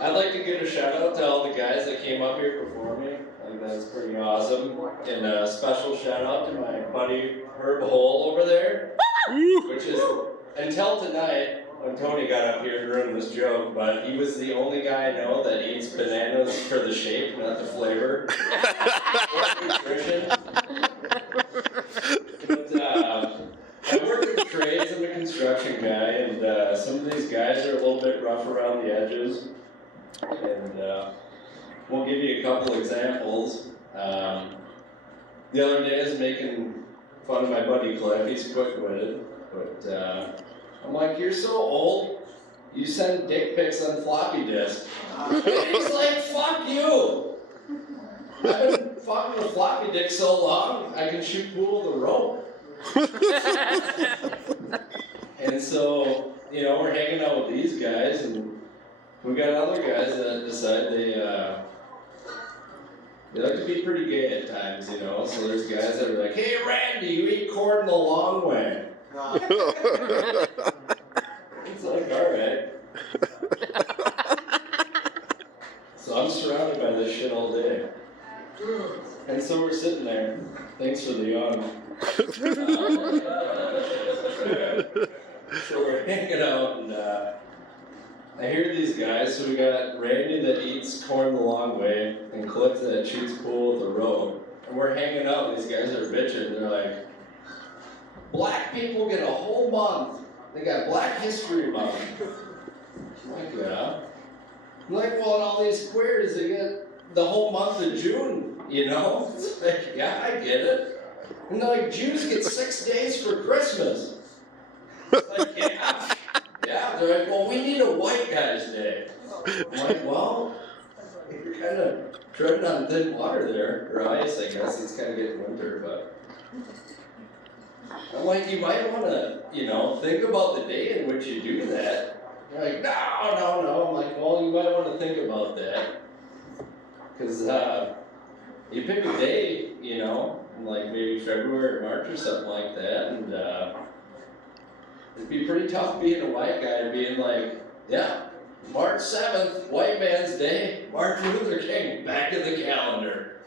I'd like to give a shout out to all the guys that came up here before me. I think that's pretty awesome. And a special shout out to my buddy Herb Hole over there, which is, until tonight, when Tony got up here and ruined this joke, but he was the only guy I know that eats bananas for the shape, not the flavor. Or nutrition. But, I work in trades, I'm a construction guy, and some of these guys are a little bit rough around the edges. And we'll give you a couple examples. The other day I was making fun of my buddy Cliff, he's quick-witted, but I'm like, you're so old, you send dick pics on floppy disk. And he's like, fuck you! I've been fucking with floppy dick so long, I can shoot pool with a rope. And so, we're hanging out with these guys, and we got other guys that decide they like to be pretty gay at times, So there's guys that are like, hey Randy, you eat corn the long way. It's like, alright. So I'm surrounded by this shit all day. And so we're sitting there. Thanks for the yawn. So we're hanging out, and I hear these guys. So we got Randy that eats corn the long way, and Cliff that shoots pool with a rope. And we're hanging out, and these guys are bitching. They're like, black people get a whole month. They got Black History Month. I'm like, yeah. I'm like, well, and all these queers, they get the whole month of June, It's like, yeah, I get it. And they're like, Jews get 6 days for Christmas. It's like, yeah. Yeah, they're like, well, we need a white guy's day. I'm like, well, you're kind of treading on thin water there, or ice, I guess. It's kind of getting winter, but I'm like, you might want to, think about the day in which you do that. They're like, no. I'm like, well, you might want to think about that. Because you pick a day, like maybe February or March or something like that, and it'd be pretty tough being a white guy and being like, yeah, March 7th, White Man's Day, Martin Luther King, back in the calendar.